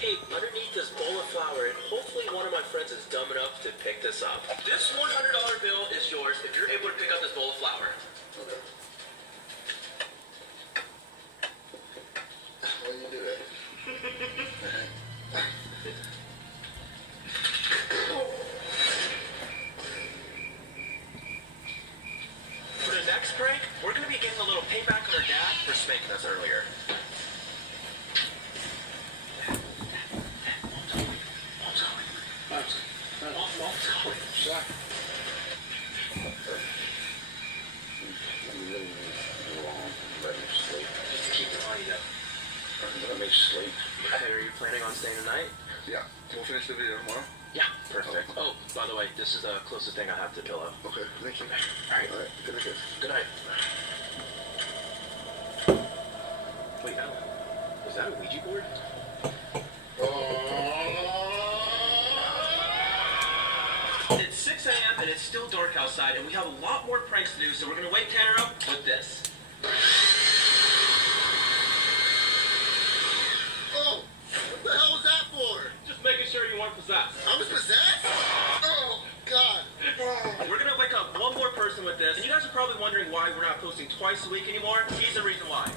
tape underneath this bowl of flour, and hopefully one of my friends is dumb enough to pick this up. This $100 bill is yours if you're able to pick up this bowl of flour. Okay. Why do you do that? For the next prank, we're going to be getting a little payback on our dad for spanking us earlier. Sleep. Are you planning on staying tonight? Yeah. We'll finish the video tomorrow? Yeah, perfect. Oh, by the way, this is the closest thing I have to pillow. Okay, thank you. Alright. Alright, good night. Good night. Wait, Alan, is that a Ouija board? It's 6 a.m. and it's still dark outside, and we have a lot more pranks to do, so we're gonna wake Tanner up with this. Oh, what the hell was that for? Just making sure you weren't possessed. I was possessed? Oh, God. We're gonna wake up one more person with this, and you guys are probably wondering why we're not posting twice a week anymore. Here's the reason why.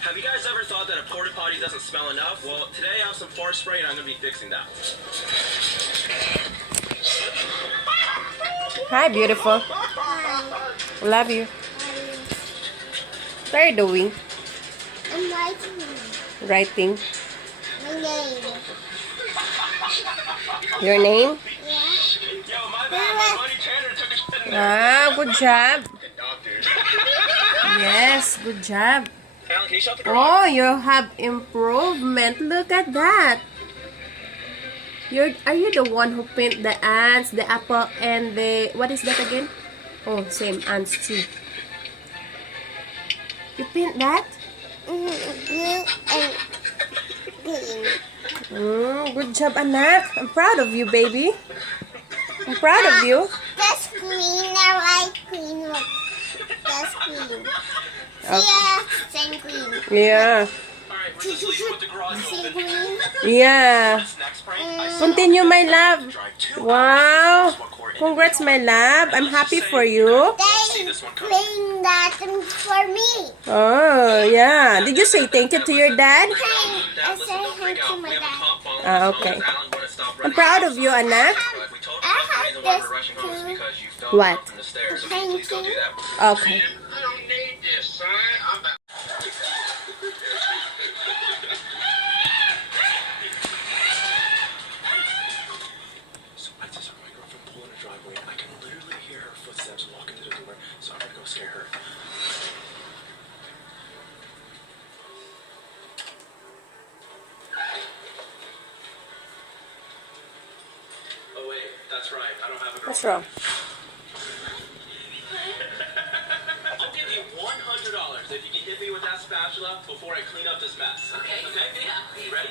Have you guys ever thought that a porta potty doesn't smell enough? Well, today I have some fart spray and I'm gonna be fixing that. Hi, beautiful. Love you. What are you doing? I'm writing Writing. my name. Your name? Yeah. Yo, my bad, my buddy Tanner took a shit in there. Ah, good job. Doctor. Yes, good job. Alan, can you shut the garage? Oh, you have improvement. Look at that. Are you the one who paint the ants, the apple, and the... What is that again? Oh, same. Ants too. You paint that? Blue and green. Good job, anak. I'm proud of you, baby. I'm proud of you. That's green. I like green. Look. That's green. Okay. Yeah, same green. Yeah. Alright, we're just leaving with the garage See open. green? Yeah. This next prank, I set Continue, out my to love. drive 2 Wow. hours to what court Congrats, my love. I'm happy for you. They clean that for me. Oh, yeah. Did you say thank you to your dad? I say hi to my dad. Ah, okay. I'm proud of you, anak. What? Thank you. Okay. I don't need this, son. I'm not. So I just heard my girlfriend pull in a driveway, and I can literally hear her footsteps walk into the door, so I'm gonna go scare her. Oh wait, that's right, I don't have a girlfriend. What's wrong? I'll give you $100 if you can hit me with that spatula before I clean up this mess. Okay? Okay? Yeah. You ready?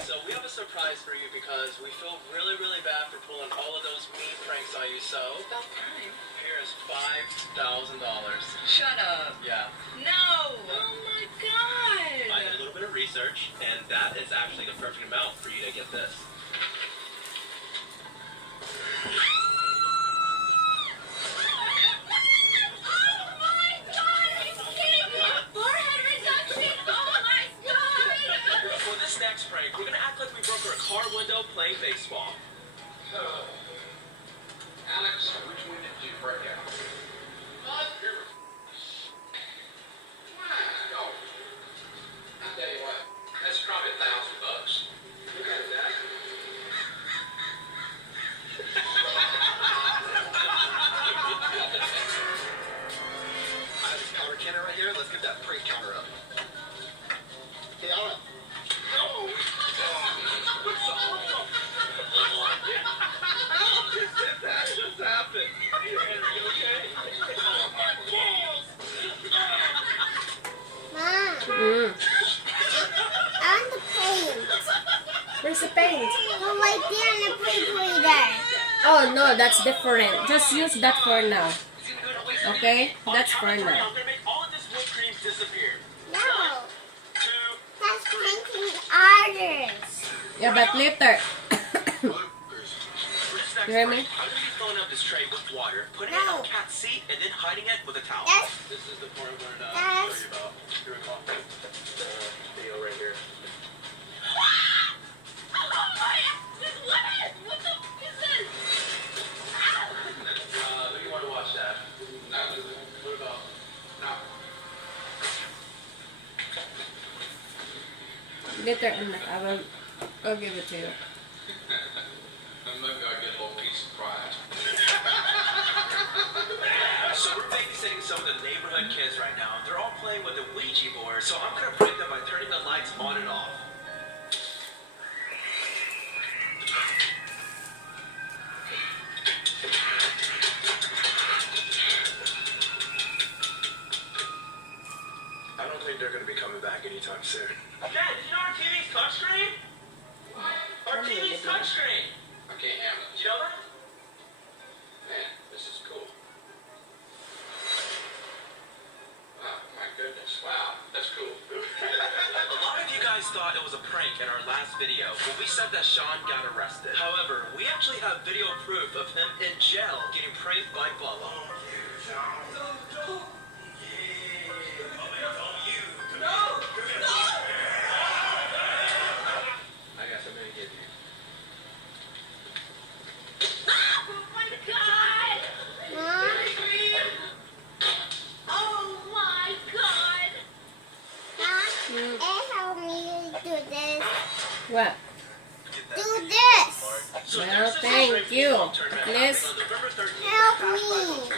So we have a surprise for you because we feel really, really bad for pulling all of those mean pranks on you. So About time. here's $5,000. Shut up. Yeah. No. Oh my god. I did a little bit of research, and that is actually the perfect amount for you to get this. For this next prank, we're gonna act like we broke our car window playing baseball. Alex, which one did you break out? No. I'll tell you what, that's probably $1,000. Look at that. I have this powder cannon right here. Let's get that prank counter up. Hey, Alan. No! That just happened. Are you okay? Oh, my balls! Mom, I want to paint. Where's the paint? Oh, right there in the paint. Oh no, that's different. Just use that for now. Okay? That's for now. I'm gonna make all of this whipped cream disappear. No. Two, That's painting others. Yeah, but later. for this next You hear me? break, I'm gonna be filling up this tray with water, putting it No. on Cat's seat, and then hiding it with a towel. That's This is the part I'm gonna That's- tell you about. You recall the video right here. Who do you want to watch that? What about? Later, anak. I'll give it to you. Maybe I get a little piece of pride. So we're babysitting some of the neighborhood kids right now. They're all playing with the Ouija board, so I'm gonna prank them by turning the lights on and off. I don't think they're gonna be coming back anytime soon. Dad, did you know our TV's touchscreen? Our TV's touchscreen. I can't handle it. You know that? Man, this is cool. Wow, my goodness. Wow, that's cool. A lot of you guys thought it was a prank in our last video when we said that Sean got arrested. However, we actually have video proof of him in jail getting pranked by Bubba. I got something to give you. help me do this. What? Do this. Well, thank you. Please. Help me.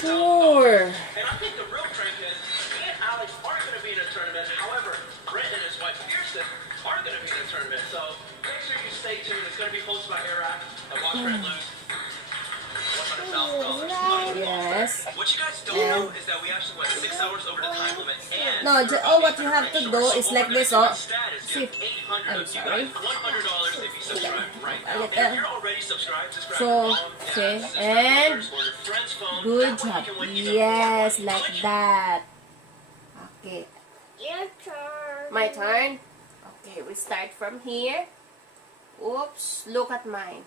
Sure. And I think the real prank is, me and Alex aren't going to be in a tournament. However, Brent and his wife Kirsten are going to be in a tournament. So make sure you stay tuned. It's going to be hosted by Iraq. And watch Brent lose $100,000. Yes. What you guys don't know is that we actually went 6 hours over the time limit. And No, all what you have to do is like this, oh. See, I'm sorry. $100 if you subscribe right now. Like And that. if you're already subscribed, subscribe So, to Mom, okay, Dad, sister, and brothers, or your friend's phone. good That way you job. can win even more Yes, money. like Click that. Okay, Your turn. my turn. Okay, we start from here. Oops, look at mine.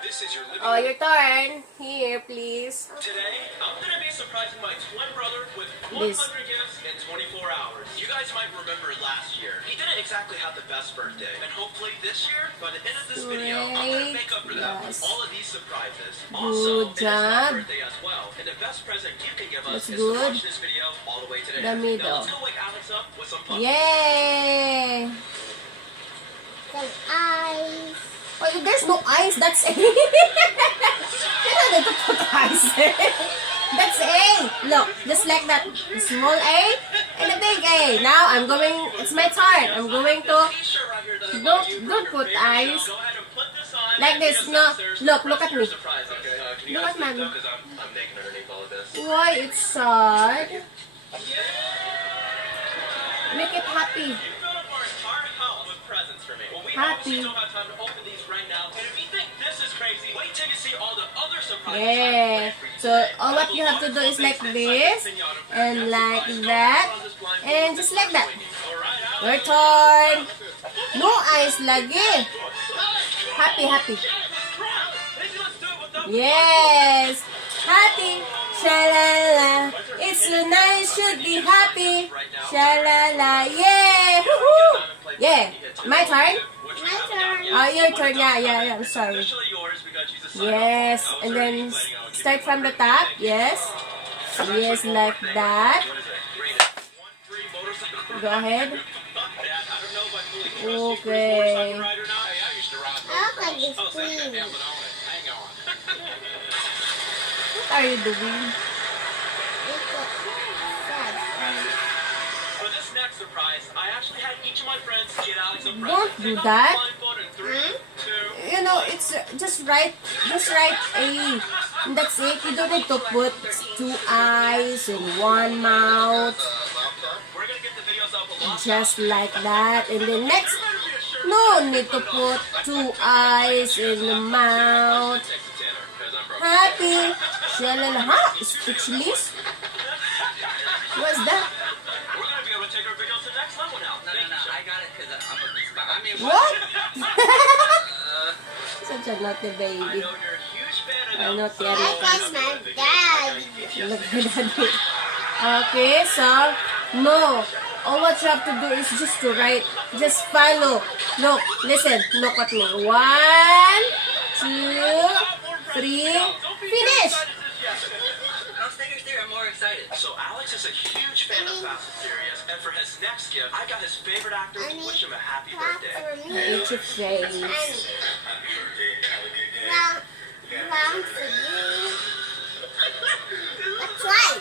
This is your living Oh, room. your turn. Here, please. Today, I'm going to be surprising my twin brother with This. 100 gifts in 24 hours. You guys might remember last year. He didn't exactly have the best birthday. And hopefully this year, by the end of this video, I'm going to Great. make up for that Yes. with all of these surprises. Good Also, it is job. my birthday as well. And the best present you can give us That's is to good. watch this video all the way to the The end. middle. Now let's go wake Alex up with some puppets. Yay! Some eyes. Oh, there's no eyes. That's A. You don't need to put eyes there. That's A. Look, just like that. The small A and the big A. Now I'm going. It's my turn. I'm going to. T-shirt right here that I Don't- bought you don't from put your favorite eyes. show. Go ahead and put this on Like and this, meet us no. downstairs Look, for look the at rest of your me. surprise, okay? Can you Look guys at leave mommy. though, 'cause I'm naked underneath all of this. Why it's sad? Make it happy. You filled up our entire house with presents for me. Well, we Happy. obviously don't have time to open these right now. And if you think this is crazy, wait till you see all the other surprises. Yeah. So all what you have to do is like this and like that and just like that. Your turn. No eyes lagi. Happy, happy. Yes. Happy. Shalala. It's so nice, should be happy. Shalala. Yeah. Woohoo. Yeah. My turn. My turn. Oh, your turn. Yeah. I'm sorry. Officially yours because she's a sign-off. Yes. I was And already then planning on start giving from you the a top. birthday. Yes. Yes, like that. What is it? Rated 1-3 motorcycle. Go ahead. Dad, I don't know if I fully trust you for this Okay. motorcycle ride or not. Hey, I used to ride I look like this Oh, so you got queen. helmet on it. Hang on. What are you doing? For this next surprise, I actually had each of my friends get Alex a present. Don't do Take off that. the blindfold in 3, 2, You know, it's just write A. And that's it. You don't need to put 2 eyes and 1 mouth. we're gonna get the videos up a lot. Just like that. And then next, no need to put 2 eyes in the mouth. because I'm broke. Happy. Shalala. Ha? Speechless? What's that? We're gonna be able to take our videos to the next level now. No, I got it because I'm a beast. I mean, What? Uh, Such a naughty I baby. know you're a huge fan of I know, them. Terry. That was my dad. Look at that. Okay, so no. All what you have to do is just to write. Just follow. Look, listen. Look at me. 1, 2, 3. Finish. I'll stay here. I'm more excited. So Alex is a huge fan of Fast and Furious, and for his next gift, I got his favorite actor to wish him a happy Clap birthday. for me. Eat your face. Round for you. That's right.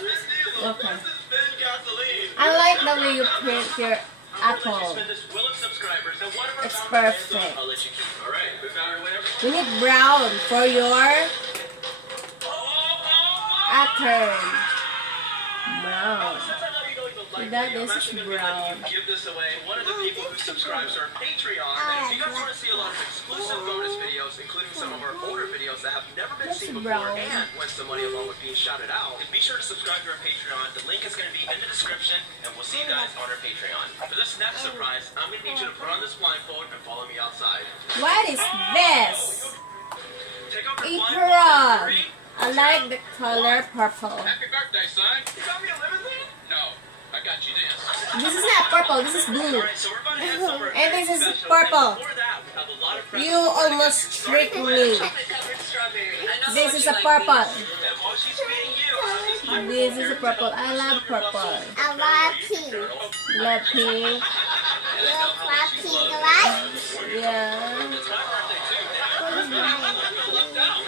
Okay. This is thin gasoline. I like the way you print your apple. Spend this will of subscribers, and whatever It's amount of hands perfect. I'll let you keep. All right, we found our winner. We need brown for your apple. Brown. Since I know you don't even like That me, I'm is actually gonna be letting brown. you give this away. One of the people who subscribes to our Patreon. And if you guys want to see a lot of exclusive bonus videos, including some of our older videos that have never been That's seen brown. before, and win some money along with being shouted out, be sure to subscribe to our Patreon. The link is going to be in the description, and we'll see you guys on our Patreon. For this next surprise, I'm going to need you to put on this blindfold and follow me outside. What is this? Take off your A blindfold. prawn. Three. I like the color purple. Happy birthday, son. You got me a limousine? No, I got you this. This is not purple, this is blue. Alright, so we're about to head somewhere And this very is special. purple. And before that, we have a lot of You almost tricked me. Chocolate-covered strawberry. I know This how is much a you like purple. these. And while she's feeding you, I have this microphone This is here a to purple. help I love loosen your purple. muscles. I love pink. Love pink. And I You know how love much you pink, love right? Yeah. It's my birthday too. What is mine? Left out.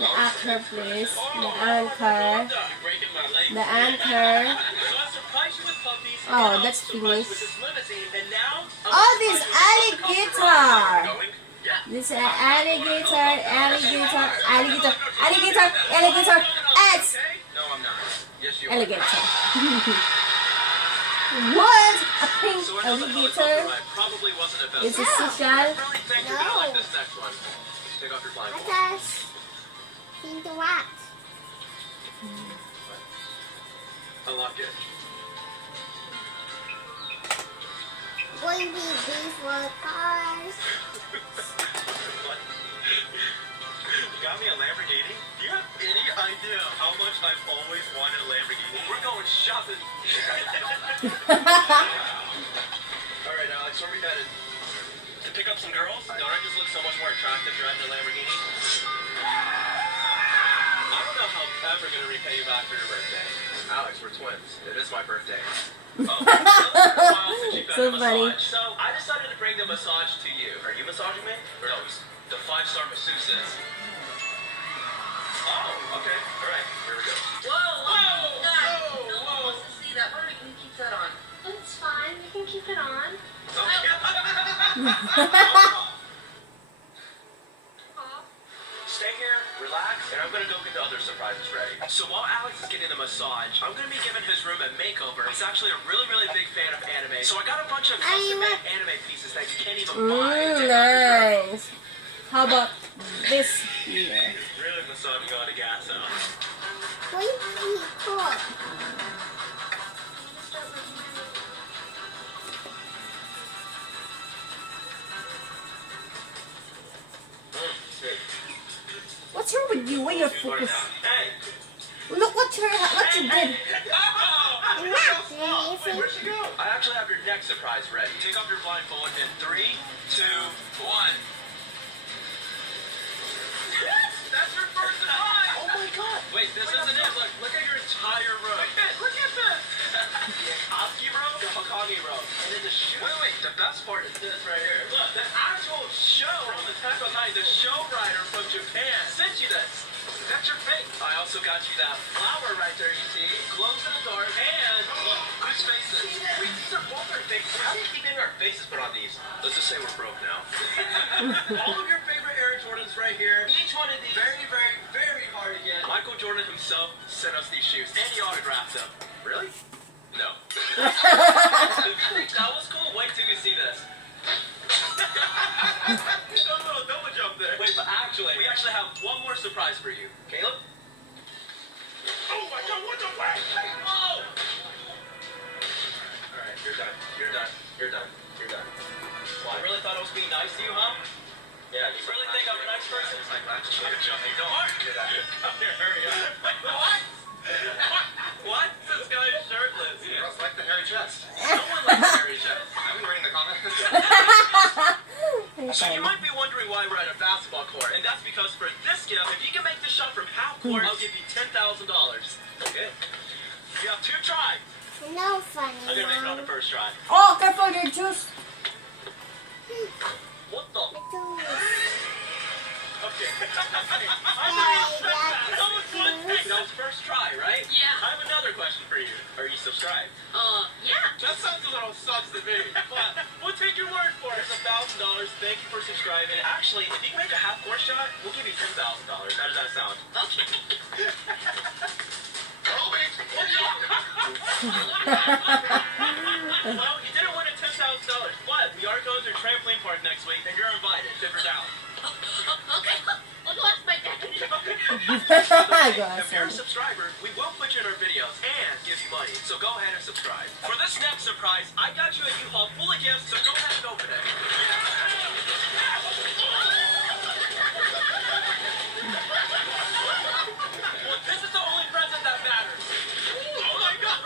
The anchor, please. The anchor. You're breaking my leg. The anchor. So I surprised you with puppies. Oh, and that's I surprised finished. with this limousine, and now I'm Oh, gonna this surprise you with a alligator. Going? Yeah. This is alligator, alligator, alligator, alligator, alligator. It's Okay? No, I'm not. Yes, you are. alligator. What? A pink So I know the alligator? helicopter ride probably wasn't a best This is one. social. I really think you're gonna like No. this next one. Take off your blindfold. Because pink the what? Unlock it. Going to be for cars. What? You got me a Lamborghini? Do you have any idea how much I've always wanted a Lamborghini? We're going shopping. Alright, Alex, where are we headed? To pick up some girls? Don't I just look so much more attractive driving a Lamborghini? I don't know how I'm ever going to repay you back for your birthday. Alex, we're twins. It is my birthday. Oh, it's been a while since you've So gotten a funny. massage. So I decided to bring the massage to you. Are you massaging me? Or no, the 5-star masseuses. Oh, okay. All right. Here we go. Whoa, Whoa, no, whoa, no one whoa. wants to see that. Why don't you keep that on? It's fine. You can keep it on. Stay here, relax, and I'm gonna go get the other surprises ready. So while Alex is getting the massage, I'm gonna be giving his room a makeover. He's actually a really, really big fan of anime. So I got a bunch of custom-made anime pieces that you can't even buy. Nice. How about this here? Really massaging all the gas out. Going to be cool. What's wrong with you? Why you're focused? Hey! Look what you did. Oh! I'm not doing Wait, where'd she go? I actually have your next surprise ready. Take off your blindfold in 3, 2, 1. Yes! That's your first surprise! Oh my god! Wait, this isn't it. Look at your entire room. Look at this! The Akagi room, the Hokage room, and then the shoe. Wait, the best part is this right here. Look, the actual show from the Taco Night, the show writer from Japan sent you this. That's your fake. I also got you that flower right there, you see? Glows in the dark, and look, whose faces? Wait, these are both our faces. How do you keep getting our faces put on these? Let's just say we're broke now. All of your favorite Air Jordans right here. Each one of these very, very, very hard to get. Michael Jordan himself sent us these shoes, and he autographed them. Really? No. If you think that was cool, wait till you see this. A little double jump there. Wait, but actually, we actually actually have one more surprise for you. Caleb? Oh my god, what the fuck? Oh! Alright, you're done. You're done. You're done. You're done. Well, I really thought I was being nice to you, huh? Yeah, you really think I'm a nice person? It's like last time. Don't worry. Come here, hurry up. What? What? This guy's shirtless. Girls like the hairy chest. No one likes hairy chest. I've been reading the comments. So you might be wondering why we're at a basketball court, and that's because for this gift, if you can make this shot from half court, I'll give you $10,000. Okay. You have 2 tries. No funny. I'm gonna make it on the first try. Oh, careful your juice. What the? Okay. Hey, That was first try, right? Yeah. I have another question for you. Are you subscribed? Yeah. That sounds a little sus to me. But we'll take your word for it. It's $1,000. Thank you for subscribing. Actually, if you can make a half court shot, we'll give you $10,000. How does that sound? Okay. Well, you didn't win a $10,000, but we are going to a trampoline park next week, and you're invited if you're down. Okay. I'll go ask my dad. Go If you're a subscriber, we will put you in our videos and give you money. So go ahead and subscribe. For this next surprise, I got you a U-Haul full of gifts, so go ahead and open it. Well, this is the only present that matters. Oh my god!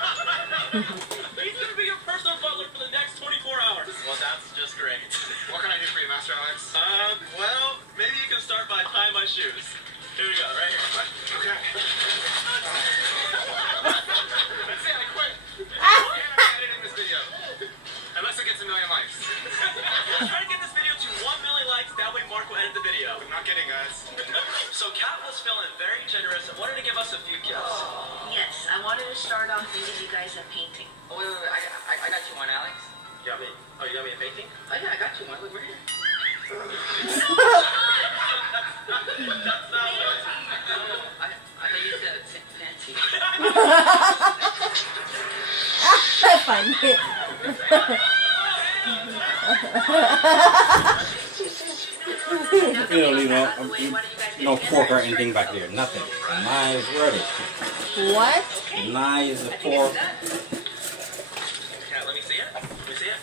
He's gonna be your personal butler for the next 24 hours. Well, that's just great. What can I do for you, Master Alex? Well, maybe you can start by tying my shoes. Here we go, right here. Okay. That's it, I quit. I'm editing this video. Unless it gets a million likes. Try to get this video to 1 million likes, that way Mark will edit the video. I'm not kidding, guys. So Kat was feeling very generous and wanted to give us a few gifts. Yes, I wanted to start off and give you guys a painting. Oh, wait, I got you one, Alex. You got me? Oh, you got me a painting? Oh, yeah, I got you one. Look, right here. That's not what. I thought you said fancy. Funny. You know, no fork or anything back there. Nothing. Knives ready. What? Knives, fork. Kat, let me see it. Let me see it.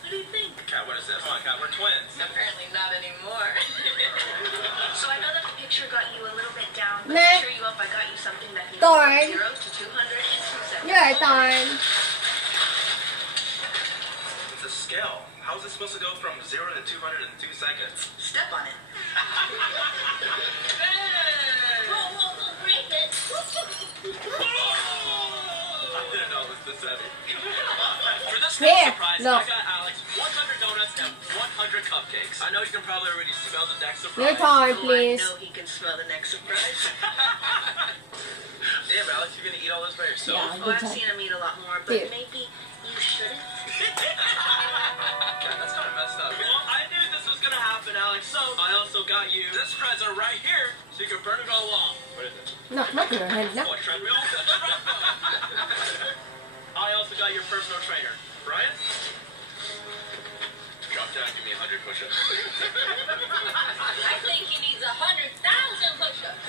What do you think? Kat, what is this? Come on, Kat, we're twins. Apparently not anymore. So I know that the picture got you a little bit down, but Nah. to cheer you up, I got you something that can Darn. go from 0 to 200 in 2 seconds. Your turn. It's a scale. How is it supposed to go from 0 to 200 in 2 seconds? Step on it. Hey! Whoa, break it. I didn't know it was this heavy. For this Here, next surprise, look. I got Alex 100 donuts and 100 cupcakes. I know you can probably already smell the next surprise. Your turn, Oh, please. I know he can smell the next surprise. Damn, Alex, you're gonna eat all this by yourself? Yeah. Oh, I've seen him eat a lot more, but Here. maybe you shouldn't. God, that's kind of messed up. Well, I knew this was gonna happen, Alex, so I also got you this present right here, so you can burn it all off. What is it? No, not your hand. No. Oh, a treadmill? A treadmill. I also got your personal trainer. Brian? Drop down, give me 100 push-ups. I think he needs 100,000 push-ups.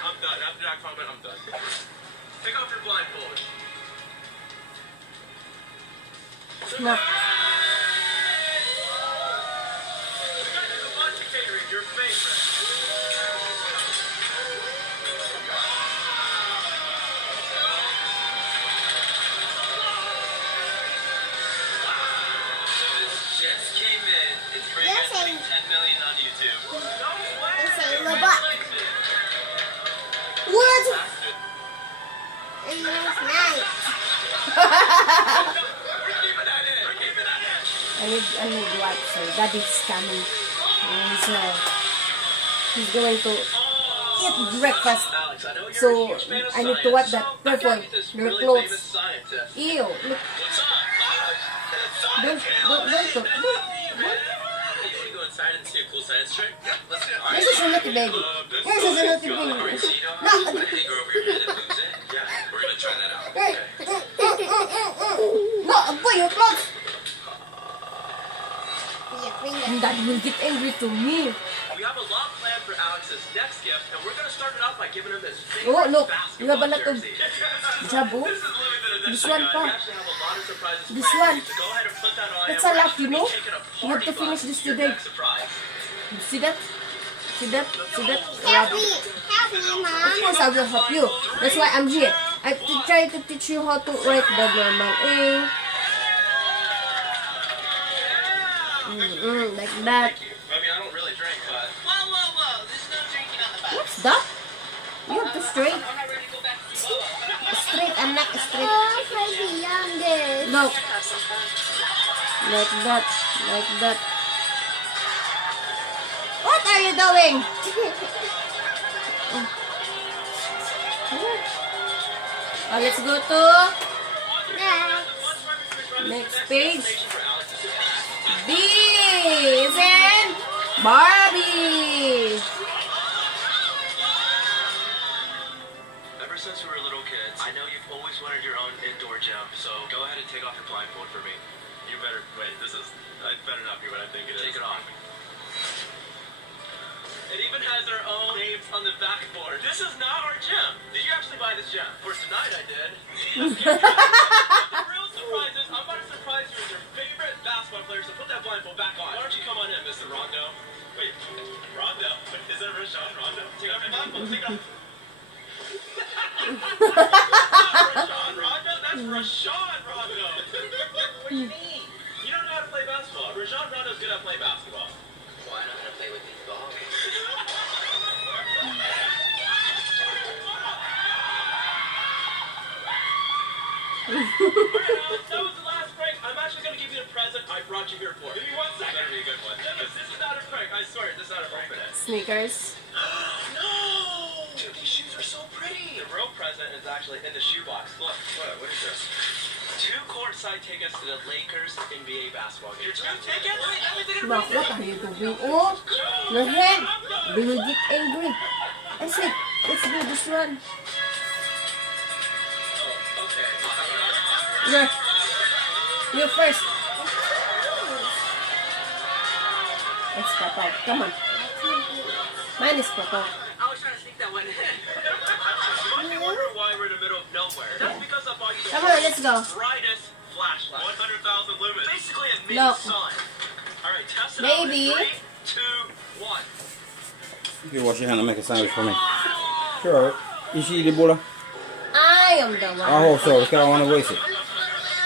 I'm done. After that comment, I'm done. Take off your blindfold. No. We got you the lunch catering, your favorite. This just came in. It's bringing Yes, us I- 10 million on YouTube. No way! It's a robot. What? It was nice. We're keeping that in. We're keeping that in. I need light, so Daddy's coming. He's going to eat breakfast. Alex, I know you're So, a huge fan of I need to science, wipe that so I purple, got you this their really clothes. famous scientist. Ew, look. What's up? Don't. You want to go inside and see a cool science trick? Yep, let's do it. This is a naughty baby. This is a naughty baby. No. Hanger over your head and moves in? Yeah, we're gonna try that out. Hey. Okay. No, boy, your clothes. Yeah. And Dad will get angry to me. We have a lot planned for Alex's next gift, and we're gonna start it off by giving him this Oh, favorite look. basketball You have a lot of jersey. jabo. This is limited edition, This one guys. pa. We actually have a lot of surprises This planned one. for you, so go ahead and put that on. That's and a we're lot, actually you know? taking a You have to party finish bus this to your today. next surprise. See that? See that? See that? Help me, Mom. Of course, I will help you. That's why I'm here. I try to teach you how to write the normal A. Like that. Thank you. I mean, I don't really drink, but Whoa. There's no drinking on the bus. What's that? You have to straight. I'm not ready to go back to Bubba. Straight, anak, straight. Oh, for the youngest. Look. Have some fun. Like that. Like that. What are you doing? Oh, let's go to next page. B is in Barbie. ever since we were little kids, I know you've always wanted your own indoor gym, so go ahead and take off your blindfold for me. You better, wait, I better not be what I think it is. Take it off. It even has our own names on the backboard. This is not our gym. Did you actually buy this gym? For tonight, I did. The real surprise is I'm about to surprise you with your favorite basketball player, so put that blindfold back on. Why don't you come on in, Mr. Rondo? Wait, Rondo? Is that Rashawn Rondo? Take off your blindfold. Take it off. Rashawn Rondo? That's Rashawn Rondo. What do you mean? You don't know how to play basketball. Rashawn Rondo's good at playing basketball. Well, I know how to play with these balls. Alright, Alex, that was the last prank. I'm actually gonna give you a present I brought you here for. Give me 1 second. Better be a good one. This is not a prank. I swear, this is not a prank. Sneakers. No! Dude, these shoes are so pretty. The real present is actually in the shoebox. Look, what is this? 2 courtside tickets to the Lakers NBA basketball game. Your 2 tickets? Wait, that means I Look, what are you doing? Oh, the head. They will get angry. I said, let's do this one. Oh, okay. You first. It's purple. Come on. Mine is purple. I was trying to sneak that one in. You might be wondering why we're in the middle of nowhere. That's because I bought you the Come on, let's go. brightest flashlight. 100,000 lumens. Basically a mini Look. sun. Alright, test it Maybe. out. 3, 2, 1. You wash your hand and make a sandwich for me. Sure. You see the bowl? I am the one. Oh, sorry. I don't want to waste it.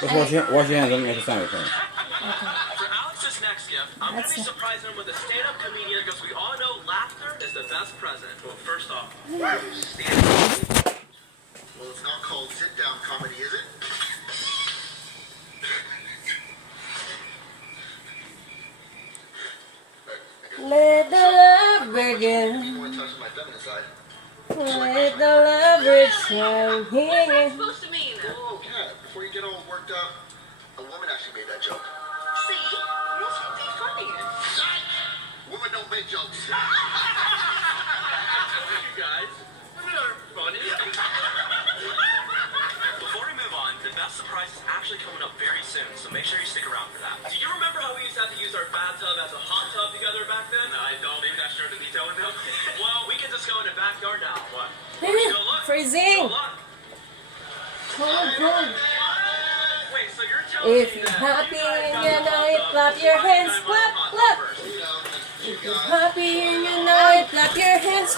Just wash your hands and make a sandwich for me. For Alex's next gift, I'm going to be That's it. surprising him with a stand-up comedian because we all know laughter is the best present. Well, first off, stand up. Well, it's not called sit-down comedy, is it? Let the love begin. One touch my feminine side. Let the love return What's that here. supposed to mean? Oh, Kat, before you get all worked up, a woman actually made that joke. See? You should be funny. Women don't make jokes. You guys, women are funny. Before we move on, the best surprise is actually coming up very soon, so make sure you stick around for that. Do you remember how we used to have to use our bathtub as a hot tub together back then? No, I don't. Maybe that's showing the detail window. Well, we can just go in the backyard now. What? Go look. Freezing. Go look. Cold, cold. Wait, so you're telling If me you're that happy you guys and got you the know hot it, tub clap before your I hands. got my Clap, hot tub clap. first? You know, If you're happy and you know it, clap your hands.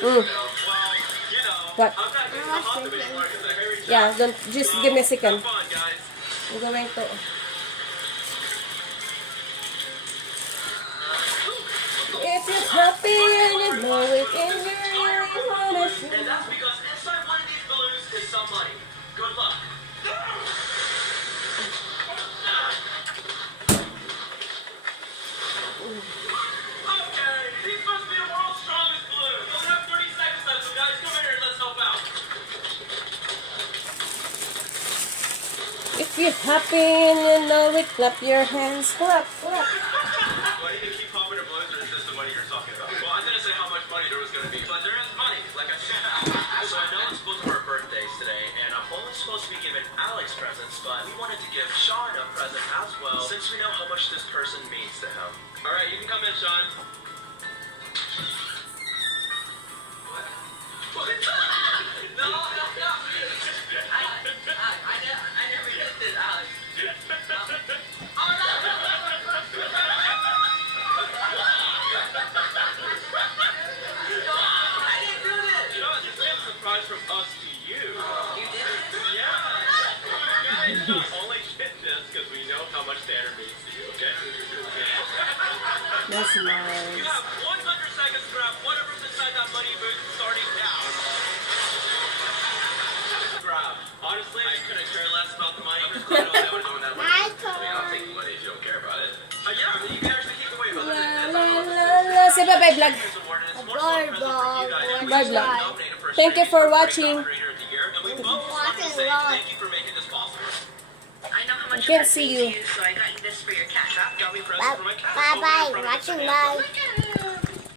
Well, you know, What? I'm not using the hot tub anymore because of Harry Yeah, don't, just give me a second. Have fun, guys. I'm going to... If you're happy and you know it, and you really wanna And see. that's because inside one of these balloons is some money. Good luck. Okay, he's supposed to be the world's strongest balloon. We only have 30 seconds left, so guys, come here and let's help out. If you're happy and you know it, clap your hands. Clap, clap. Why do you keep popping the balloons, or is this the money you're talking about? Well, I didn't say how much money there was going to be, but there is money, like I said. So I know it's both of our birthdays today, and I'm only supposed to be giving Alex presents, but we wanted to give Sean a present as well, since we know how much this person means to him. John. No. I never did this, Alex. Oh, no. I didn't do this. John, this is a surprise from us to you. You did this? Yeah. Guys, only did this because we know how much Tanner means to you, okay? That's You nice. have 100 seconds to grab whatever's inside that money booth starting now. Grab. Honestly, I couldn't care less about the money. I don't know what's going that money. My I mean, I'll take the money if you don't care about it. Yeah, I mean, you can actually keep away with it. La la la la. Say bye-bye vlog. Bye vlog. Thank you for watching. Thank you for making this possible. I know how much I can't that see means you. to so I got you this for your cat. Got me presents for my cat. Bye bye. Watching bye.